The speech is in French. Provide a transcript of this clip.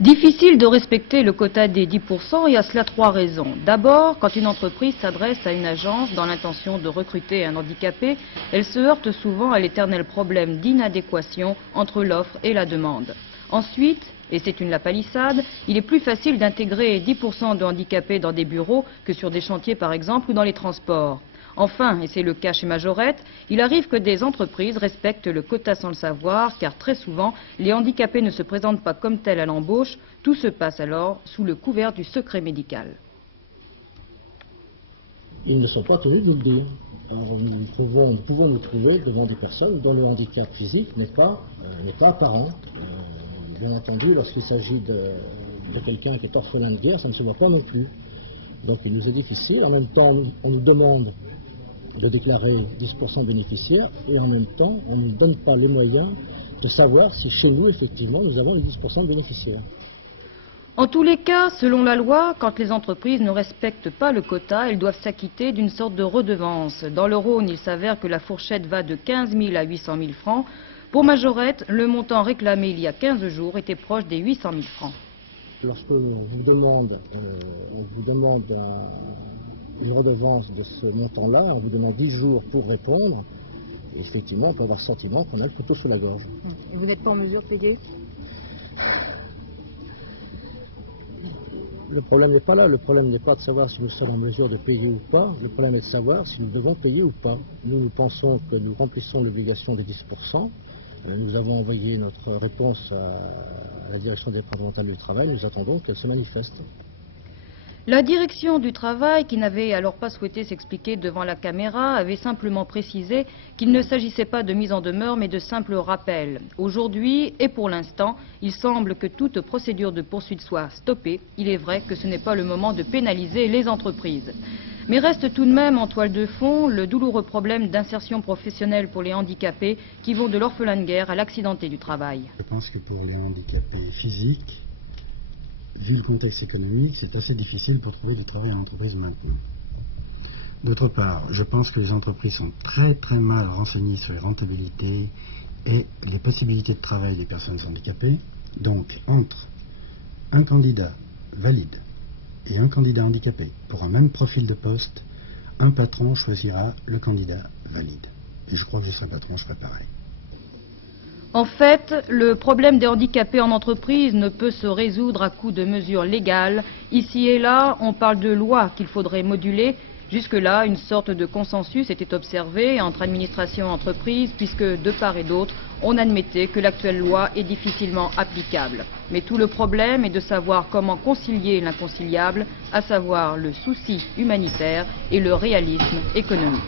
Difficile de respecter le quota des 10% et à cela 3 raisons. D'abord, quand une entreprise s'adresse à une agence dans l'intention de recruter un handicapé, elle se heurte souvent à l'éternel problème d'inadéquation entre l'offre et la demande. Ensuite, et c'est une lapalissade, il est plus facile d'intégrer 10% de handicapés dans des bureaux que sur des chantiers par exemple ou dans les transports. Enfin, et c'est le cas chez Majorette, il arrive que des entreprises respectent le quota sans le savoir, car très souvent, les handicapés ne se présentent pas comme tels à l'embauche. Tout se passe alors sous le couvert du secret médical. Ils ne sont pas tenus de nous le dire. Alors nous pouvons nous trouver devant des personnes dont le handicap physique n'est pas apparent. Bien entendu, lorsqu'il s'agit de quelqu'un qui est orphelin de guerre, ça ne se voit pas non plus. Donc il nous est difficile. En même temps, on nous demande de déclarer 10% bénéficiaires et en même temps, on ne nous donne pas les moyens de savoir si chez nous, effectivement, nous avons les 10% de bénéficiaires. En tous les cas, selon la loi, quand les entreprises ne respectent pas le quota, elles doivent s'acquitter d'une sorte de redevance. Dans le Rhône, il s'avère que la fourchette va de 15 000 à 800 000 francs. Pour Majorette, le montant réclamé il y a 15 jours était proche des 800 000 francs. Lorsqu'on vous demande une redevance de ce montant-là, on vous demande 10 jours pour répondre, et effectivement, on peut avoir le sentiment qu'on a le couteau sous la gorge. Et vous n'êtes pas en mesure de payer? Le problème n'est pas là, le problème n'est pas de savoir si nous sommes en mesure de payer ou pas, le problème est de savoir si nous devons payer ou pas. Nous pensons que nous remplissons l'obligation des 10%, nous avons envoyé notre réponse à la direction départementale du travail, nous attendons qu'elle se manifeste. La direction du travail, qui n'avait alors pas souhaité s'expliquer devant la caméra, avait simplement précisé qu'il ne s'agissait pas de mise en demeure, mais de simple rappel. Aujourd'hui, et pour l'instant, il semble que toute procédure de poursuite soit stoppée. Il est vrai que ce n'est pas le moment de pénaliser les entreprises. Mais reste tout de même en toile de fond le douloureux problème d'insertion professionnelle pour les handicapés qui vont de l'orphelin de guerre à l'accidenté du travail. Je pense que pour les handicapés physiques, vu le contexte économique, c'est assez difficile pour trouver du travail en entreprise maintenant. D'autre part, je pense que les entreprises sont très mal renseignées sur les rentabilités et les possibilités de travail des personnes handicapées. Donc, entre un candidat valide et un candidat handicapé pour un même profil de poste, un patron choisira le candidat valide. Et je crois que je serai patron, je ferai pareil. En fait, le problème des handicapés en entreprise ne peut se résoudre à coup de mesures légales. Ici et là, on parle de lois qu'il faudrait moduler. Jusque-là, une sorte de consensus était observé entre administration et entreprise, puisque de part et d'autre, on admettait que l'actuelle loi est difficilement applicable. Mais tout le problème est de savoir comment concilier l'inconciliable, à savoir le souci humanitaire et le réalisme économique.